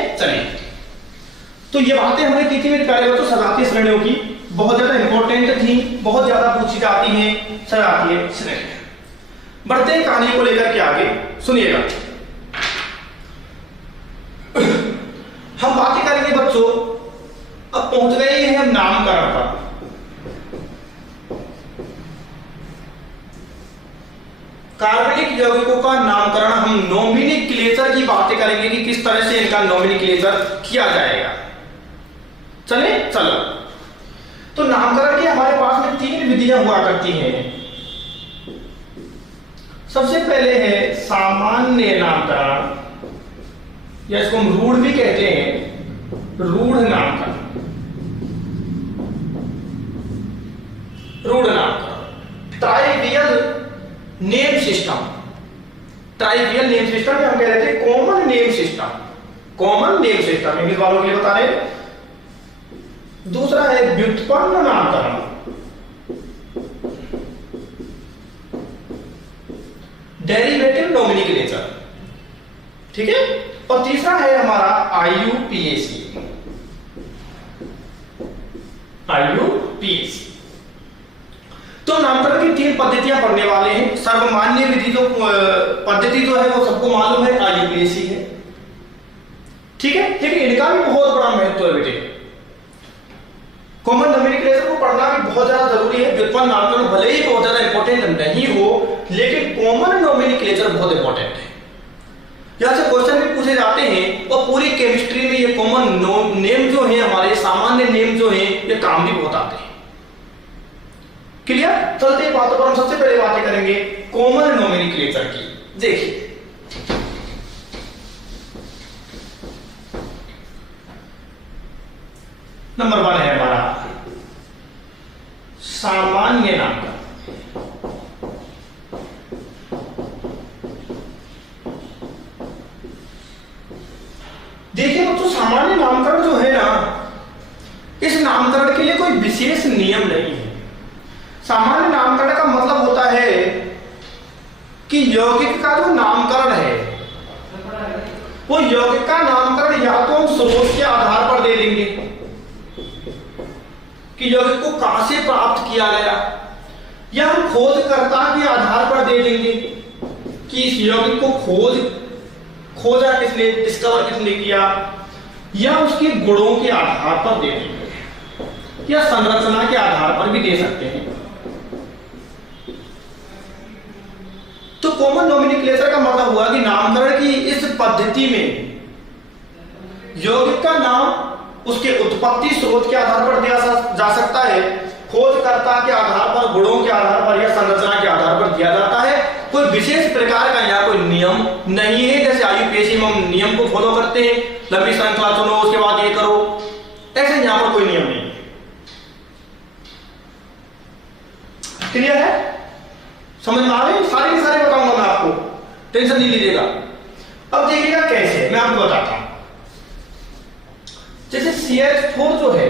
तो ये बातें हमने की थी मेरे प्यारे बच्चों सजातीय श्रेणियों की, बहुत ज्यादा इंपॉर्टेंट थी, बहुत ज्यादा पूछी जाती हैं सजातीय श्रेणियां। बढ़ते हैं कहानी को लेकर के आगे, सुनिएगा। हम बातें करेंगे बच्चों, अब पहुंच गए हैं हम नामकरण पर। कार्बनिक यौगिकों का नामकरण, हम नोमेनक्लेचर की बातें करेंगे कि किस तरह से इनका नोमेनक्लेचर किया जाएगा। चलो तो नामकरण की हमारे पास में 3 विधियां हुआ करती हैं। सबसे पहले है सामान्य नामकरण, या इसको हम रूढ़ भी कहते हैं, रूढ़ नामकरण। रूढ़ नामकरण, trivial name system. Trivial name system में हम कह रहे थे common name system. Common name system English वालों के लिए बता रहे हैं। दूसरा है व्युत्पन्न नामकरण। डेरिवेटिव नोमेनक्लेचर, ठीक है। और तीसरा है हमारा IUPAC। IUPAC तो नामकरण की 3 पद्धतियां पढ़ने वाले हैं। सर्वमान्य विधि जो पद्धति जो है वो सबको मालूम है, IUPAC है, ठीक है। लेकिन इनका भी बहुत बड़ा महत्व है बेटे। कॉमन नोमेनक्लेचर को पढ़ना भी बहुत ज्यादा जरूरी है। व्युत्पन्न नामकरण भले ही बहुत ज्यादा इंपॉर्टेंट नहीं हो, लेकिन कॉमन नोमेनक्लेचर बहुत इंपॉर्टेंट है। यहां से क्वेश्चन भी पूछे जाते हैं और पूरी केमिस्ट्री में ये कॉमन नेम जो है, हमारे सामान्य नेम जो है, ये काम भी बहुत आते हैं। क्लियर? चलते बातों पर हम सबसे पहले बातें करेंगे कॉमन नोमेनक्लेचर की। देखिए नंबर 1 है हमारा सामान्य नामकरण। देखिए बच्चों, सामान्य नामकरण जो है ना, इस नामकरण के लिए कोई विशेष नियम नहीं है। सामान्य नामकरण का मतलब होता है कि यौगिक का जो नामकरण है, वो यौगिक का नामकरण या तो हम स्रोत के आधार पर दे देंगे कि यौगिक को कहां से प्राप्त किया गया, या हम खोजकर्ता के आधार पर दे देंगे कि इस यौगिक को खोजा किसने, डिस्कवर किसने किया, या उसके गुणों के आधार पर दे देंगे या संरचना के आधार पर भी दे सकते हैं। तो कॉमन नोमेनक्लेचर का मतलब हुआ कि नामकरण की इस पद्धति में यौगिक का नाम उसके उत्पत्ति स्रोत के आधार पर दिया जा सकता है, खोजकर्ता के आधार पर, गुणों के आधार पर या संरचना के आधार पर दिया जाता है। कोई विशेष प्रकार का यहाँ कोई नियम नहीं है, जैसे IUPAC में हम नियम को फॉलो करते हैं, लंबी श्रृंखला चुनो उसके बाद ये करो, ऐसे यहाँ पर कोई नियम नहीं है। क्लियर है? समझ में आ रही? सारे के सारे बताऊंगा मैं आपको, टेंशन नहीं लीजिएगा। अब देखिएगा कैसे, मैं आपको बताता हूं। जैसे CH4 जो है,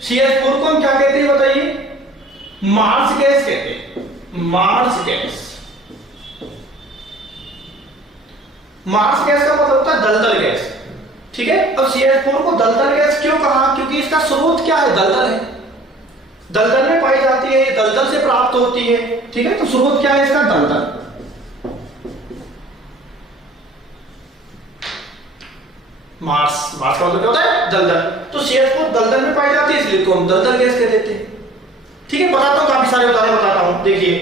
CH4 को हम क्या कहते हैं बताइए? मार्स गैस कहते हैं। मार्स गैस, मार्स गैस का मतलब होता है दलदल गैस। ठीक है, अब CH4 को दलदल गैस क्यों कहा? क्योंकि इसका स्रोत क्या है? दलदल है, दलदल में पाई जाती है, दलदल से प्राप्त होती है। ठीक है, तो स्रोत क्या है इसका? दलदल। मार्स का मतलब क्या होता है? दलदल। तो CH4 दलदल में पाई जाती है, इसलिए तो हम दलदल गैस कह देते हैं। ठीक है, बताता हूं, काफी सारे उदाहरण बताता हूं। देखिए,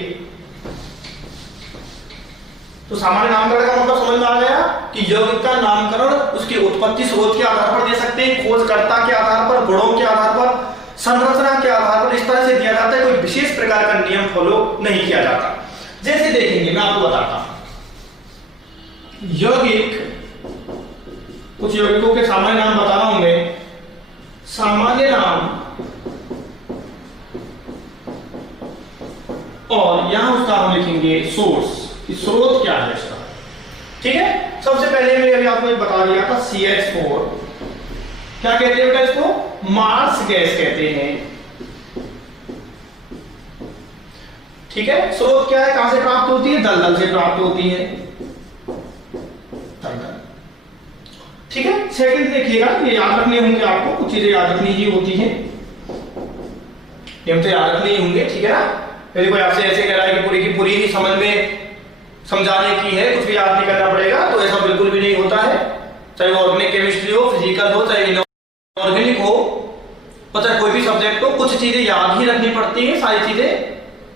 तो सामान्य नामकरण का मतलब समझ में आ गया कि यौगिक का नामकरण उसके उत्पत्ति स्रोत के आधार पर दे सकते हैं, खोजकर्ता के आधार पर, गुणों के आधार पर, संरचना के आधार पर, इस तरह से दिया जाता है। कोई विशेष प्रकार का नियम फॉलो नहीं किया जाता। जैसे देखेंगे, मैं आपको बताता हूं। यौगिक, कुछ यौगिकों के सामान्य नाम बता रहा हूं मैं। सामान्य नाम और यहां उसका हम लिखेंगे सोर्स, कि स्रोत क्या है इसका। ठीक है, सबसे पहले मैंने अभी आपको बता दिया था CH4 क्या कहते हैं बेटा? इसको मार्स गैस कहते हैं। ठीक है, स्रोत क्या है? कहां से प्राप्त होती है? दलदल से प्राप्त होती है, दलदल। ठीक है, सेकंड देखिएगा, ये याद रखने होंगे आपको, कुछ चीजें याद रखनी ही होती हैं, ये तो याद रखने ही होंगे। ठीक है ना? यदि कोई आपसे ऐसे कह रहा है कि पूरी की पूरी ही समझ में समझाने की है, कुछ भी याद नहीं करना पड़ेगा, तो ऐसा बिल्कुल भी नहीं होता है। चाहे वो ऑर्गेनिक केमिस्ट्री हो, फिजिकल हो, चाहे इनऑर्गेनिक हो, चाहे कोई भी सब्जेक्ट हो, कुछ चीजें याद ही रखनी पड़ती है। सारी चीजें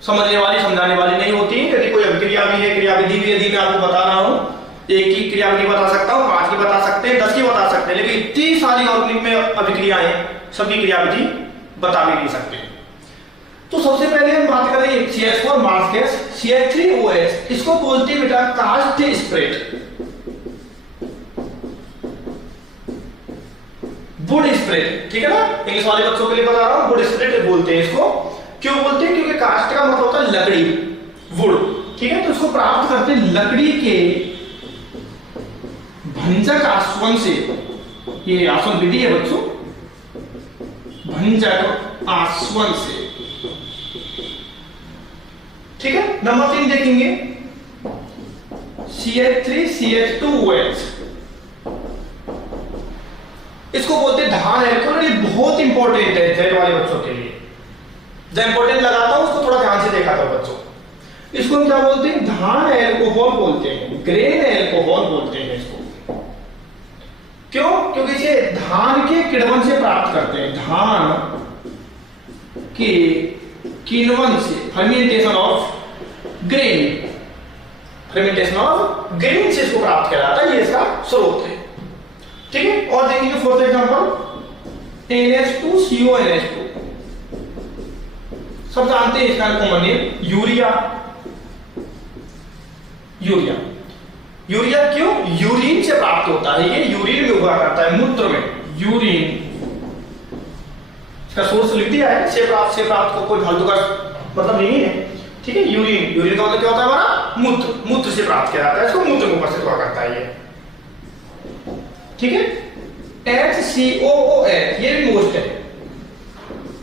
समझने वाली, समझाने वाली नहीं होती है। यदि कोई अभिक्रिया भी है, क्रियाविधि भी यदि मैं आपको बता रहा हूं, एक की क्रियाविधि बता सकता हूं, 5 की बता सकते हैं, 10 की बता सकते हैं, लेकिन इतनी सारी ऑर्गेनिक में अभिक्रियाएं, सभी क्रियाविधि बता भी नहीं सकते। तो सबसे पहले हम बात करें CH4 मार्स गैस। CH3OH, इसको बोलते हैं बेटा कास्ट स्प्रेड, वुड स्प्रेड। ठीक है ना? इंग्लिश वाले बच्चों के लिए बता रहा हूं, वुड स्प्रेड बोलते हैं इसको। क्यों बोलते हैं? क्योंकि कास्ट का मतलब होता है लकड़ी, वुड। ठीक है, तो इसको प्राप्त करते हैं लकड़ी के भंजक आसवन से। ये आसवन विधि है बच्चों, भंजक आसवन से। ठीक है, नंबर 3 देखेंगे, CH3CH2OH, इसको बोलते हैं धान एल्कोहल। ये बहुत इंपॉर्टेंट है जेड वाले बच्चों के लिए, जो इंपॉर्टेंट लगाता हूं उसको थोड़ा ध्यान से देखा था बच्चों। इसको हम क्या बोलते हैं? धान एल्कोहल बोलते हैं, ग्रेन एल्कोहल बोलते हैं इसको। क्यों? क्योंकि इसे धान के किण्वन से प्राप्त करते हैं, धान के किण्वन से, fermentation of grain, fermentation of grain से इसको प्राप्त किया जाता है, ये इसका स्रोत है। ठीक है, और देखेंगे फोर्थ एग्जांपल, NH2CO NH2, सब जानते हैं इसका common name urea. Urea, urea क्यों? यूरिन से प्राप्त होता है, ये यूरिन में हुआ करता है, मूत्र में। यूरिन इसका सोर्स लिख दिया है, से प्राप्त को कोई फालतू का मतलब नहीं है। ठीक है, यूरिन, यूरिन का मतलब क्या होता है? हमारा मूत्र, मूत्र से प्राप्त किया जाता है, इसको मूत्र में उपस्थित हुआ करता है ये। ठीक है, HCOOH, ये भी मोस्ट है,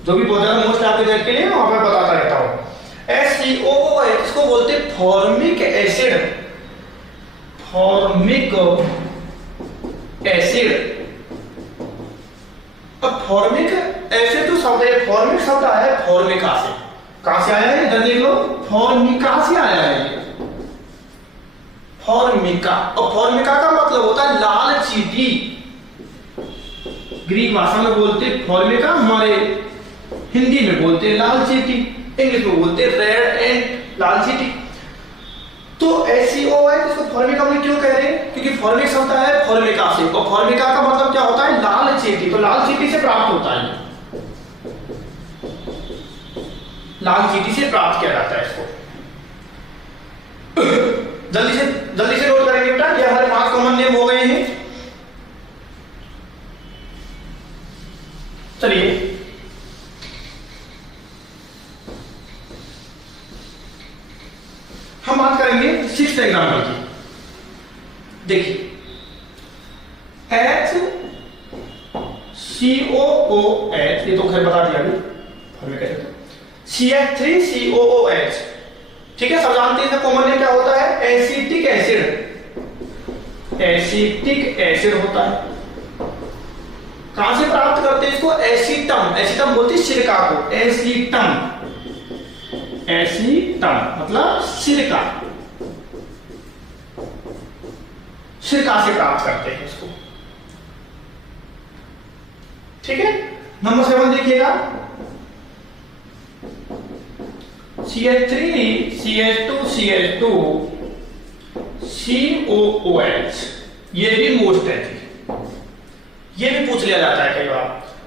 जो भी बहुत ज्यादा मोस्ट आपके देख के लिए वहां पर बताता रहता हूं। HCOOH, इसको बोलते हैं फॉर्मिक एसिड, फॉर्मिक एसिड। अब फॉर्मिक एसिड तो शब्द है, फॉर्मिक शब्द आया है फॉर्मिका से। कहां से आया है, इधर देख लो, फॉर्मिका से आया है, फॉर्मिका। और फॉर्मिका का मतलब होता है लाल चींटी। ग्रीक भाषा में बोलते फॉर्मिका, हमारे हिंदी में बोलते लाल चींटी, इंग्लिश में बोलते रेड एंड लाल चींटी। तो SCO है, तो इसको फॉर्मिका में क्यों कह रहे हैं, क्योंकि फॉर्मिक्स होता है फॉर्मिका से, और फॉर्मिका का मतलब क्या होता है, लाल चींटी। तो लाल चींटी से प्राप्त होता है, लाल चींटी से प्राप्त किया जाता है इसको। जल्दी से नोट करेंगे बेटा, ये हमारे 5 कॉमन नेम हो गए हैं। चलिए हम बात करेंगे 6th एग्जाम्पल की। देखिए HCOOH, ये तो खैर बता दिया अभी, CH3COOH, ठीक है, सब जानते हैं कॉमन नेम क्या होता है, एसिटिक एसिड, एसिटिक एसिड होता है। कहां से प्राप्त करते हैं इसको, एसीटम, एसीटम बोलते हैं सिरका को, एसीटम, एसीटम मतलब सिरका, सिरका से प्राप्त करते हैं इसको, ठीक है। नंबर 7 देखिएगा, CH3 CH2 CH2 COOH, ये भी मोस्ट है, ये भी पूछ लिया जाता है कई बार,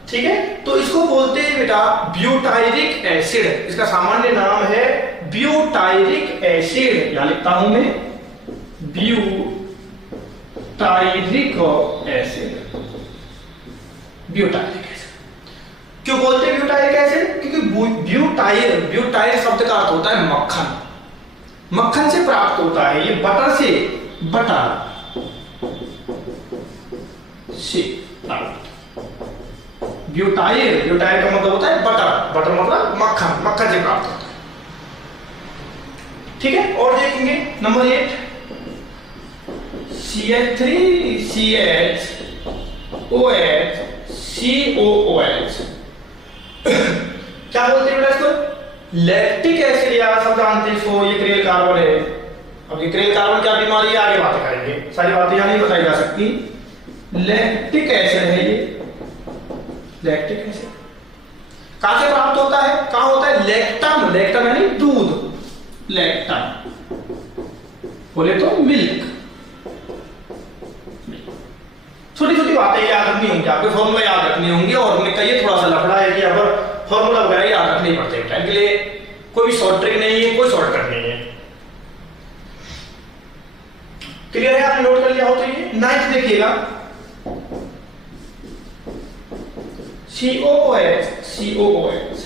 ठीक है। तो इसको बोलते हैं बेटा ब्यूटायरिक एसिड, इसका सामान्य नाम है ब्यूटायरिक एसिड, यहां लिखता हूं मैं ब्यूटायरिक एसिड, ब्यूटायरिक एसिड। क्यों बोलते हैं ब्यूटायरिक एसिड, क्योंकि ब्यूटायर, ब्यूटायर शब्द का अर्थ होता है मक्खन, मक्खन से प्राप्त होता है, ये बटर से, बटर से प्राप्त। ब्यूटायर, ब्यूटायर का मतलब होता है बटर, बटर मतलब मक्खन, मक्खन से प्राप्त होता है, ठीक है। और देखेंगे नंबर 8, CH3CH OH COOH, क्या बोलते हैं बेटा इसको, लैक्टिक एसिड, यार सब जानते हैं इसको, ये क्रेल कार्बन है। अब ये क्रेल कार्बन क्या बीमारी है, आगे बातें करेंगे, सारी बातें यहां नहीं बताई जा सकती। लैक्टिक एसिड है ये, लैक्टिक एसिड कहां से प्राप्त होता है, कहां होता है, लैक्टम, लैक्टम यानी दूध, लैक्टम बोले तो मिल्क। छोटी छोटी बातें याद रखनी होंगी, आपके फॉर्मूला याद रखने होंगे, और हमने कही थोड़ा सा लफड़ा है कि अगर फॉर्मूला वगैरह याद रखने पड़ते हैं, टाइम के लिए कोई भी शॉर्ट ट्रिक नहीं है, कोई शॉर्टकट नहीं है। क्लियर है, आपने नोट कर लिया हो तो ये 9th देखिएगा, COOH, COOH,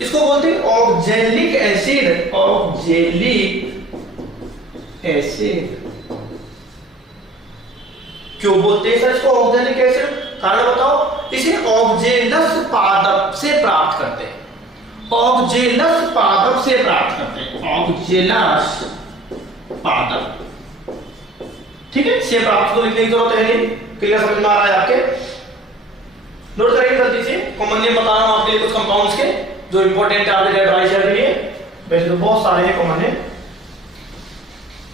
इसको बोलते हैं ऑक्जेलिक एसिड, ऑक्जेलिक एसिड। क्यों बोलते हैं सर इसको ऑक्जेलिक एसिड, कारण बताओ, इसे ऑक्जेलस पादप से प्राप्त करते हैं, ऑक्जेलस पादप से प्राप्त करते हैं, ऑक्जेलस पादप, ठीक है। से प्राप्त तो लिखने की जरूरत है नहीं, क्लियर समझ में आ रहा है आपके, नोट करेंगे जल्दी से। कॉमन नेम बता रहा हूं आपके लिए कुछ कंपाउंड्स के जो इंपॉर्टेंट है आपके ड्राई शेयर के लिए, वैसे तो बहुत सारे हैं कॉमन नेम।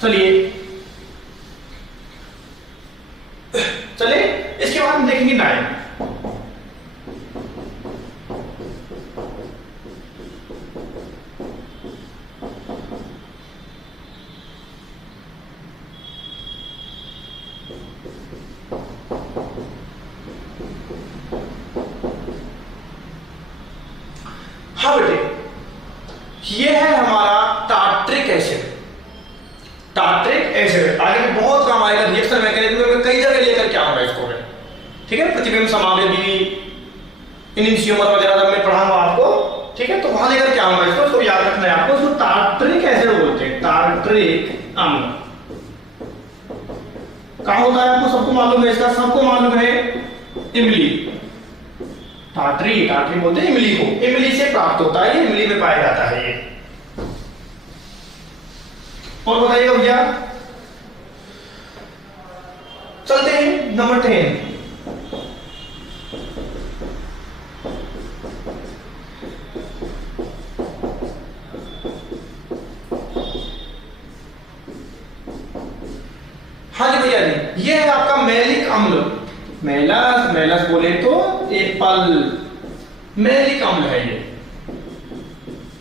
चलिए इसके बाद हम देखेंगे 9। हाँ बेटे, ये है हमारा टार्ट्रिक एसिड, टार्ट्रिक एसिड आगे बहुत काम आएगा, रिएक्शन मैकेनिज्म में कई जगह लेकर के आऊंगा इसको मैं, ठीक है। प्रतिबिंब समावेदी, इनिशियोमर वगैरह जब मैं पढ़ाऊंगा आपको, ठीक है, तो वहां लेकर के आऊंगा इसको, तो याद रखना है आपको, इसको टार्ट्रिक एसिड बोलते हैं, टार्ट्रिक अम्ल। कहां होता है आपको सबको मालूम है, इसका सबको मालूम है, इमली, टार्ट्री, टार्ट्री बोलते हैं इमली को, इमली से प्राप्त होता है, ये इमली में पाया जाता है ये। और बताइएगा भैया, चलते हैं नंबर 10, अम्ल, मेलस, मेलस बोले तो एप्पल, मैलिक अम्ल है ये।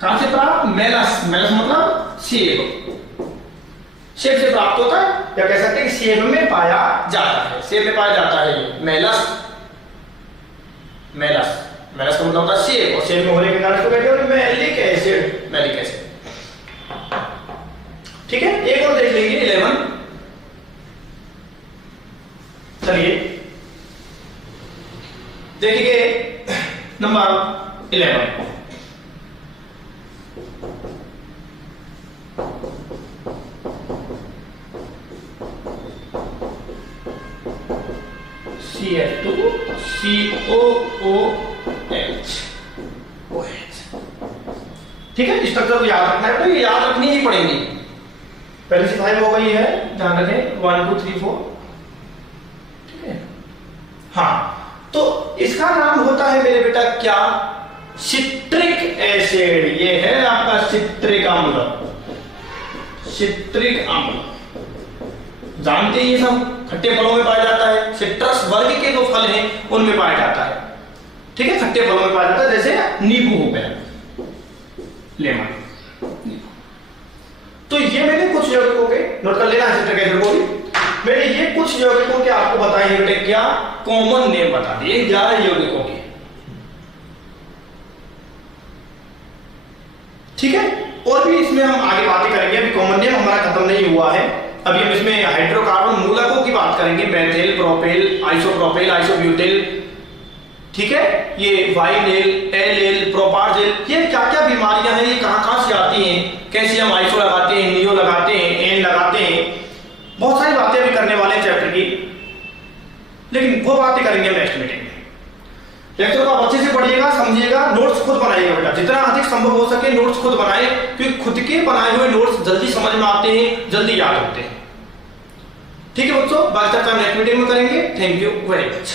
कहां से प्राप्त? मेलस, मेलस मतलब सेब, सेब से प्राप्त होता है, या कह सकते हैं कि सेब में पाया जाता है, सेब में पाया जाता है ये मेलस। मेलस, मेलस का मतलब होता है सेब, और सेब में होने के कारण इसको कहते हैं मैलिक एसिड, मैलिक एसिड। ठीक है, एक और देख लेंगे 11। चलिए देखिए नंबर 11। CH2COOH, ठीक है। स्ट्रक्चर को याद रखना है, तो ये याद रखनी ही पड़ेगी। पहले से 5 हो गई है, ध्यान रखें 1 2 3 4, ठीक है। हाँ, तो इसका नाम होता है मेरे बेटा क्या? Citric acid. ये है आपका सिट्रिक अम्ल, सिट्रिक अम्ल। जानते हैं ये सब खट्टे फलों में पाया जाता है, सिट्रस वर्ग के जो फल हैं उनमें पाया जाता है, ठीक है। खट्टे फलों में पाया जाता है, जैसे नींबू हो गया, लेमन। तो ये मैंने कुछ यौगिकों के नोट कर लेना है, सिट्रिक एसिड को भी। मैंने ये कुछ यौगिकों के आपको बताए हैं बेटे, क्या कॉमन नेम बता दिए 11 यौगिकों के, ठीक है। और भी इसमें हम आगे बातें करेंगे, अभी कॉमन नेम हमारा खत्म नहीं हुआ है। अभी हम इसमें हाइड्रोकार्बन मूलकों की बात करेंगे, मेथिल, प्रोपेल, आइसोप्रोपेल, आइसोब्यूटेल, ठीक है। ये वाइनेल, एलेल, प्रोपार्जेल, ये क्या क्या बीमारियां हैं, ये कहां से आती हैं, कैसे हम आइसो लगाते हैं, नियो लगाते हैं, एन लगाते हैं, बहुत सारी बातें अभी करने वाले हैं चैप्टर की, लेकिन वो बातें करेंगे नेक्स्ट मीटिंग में। लेक्चर को आप अच्छे से पढ़िएगा, समझिएगा, नोट्स खुद बनाइएगा बेटा, जितना अधिक संभव हो सके नोट्स खुद बनाएं, क्योंकि खुद के बनाए हुए नोट्स जल्दी समझ में आते हैं, जल्दी याद होते हैं, ठीक है बच्चों। बाकी चर्चा नेक्स्ट मीटिंग में करेंगे। Thank you very much.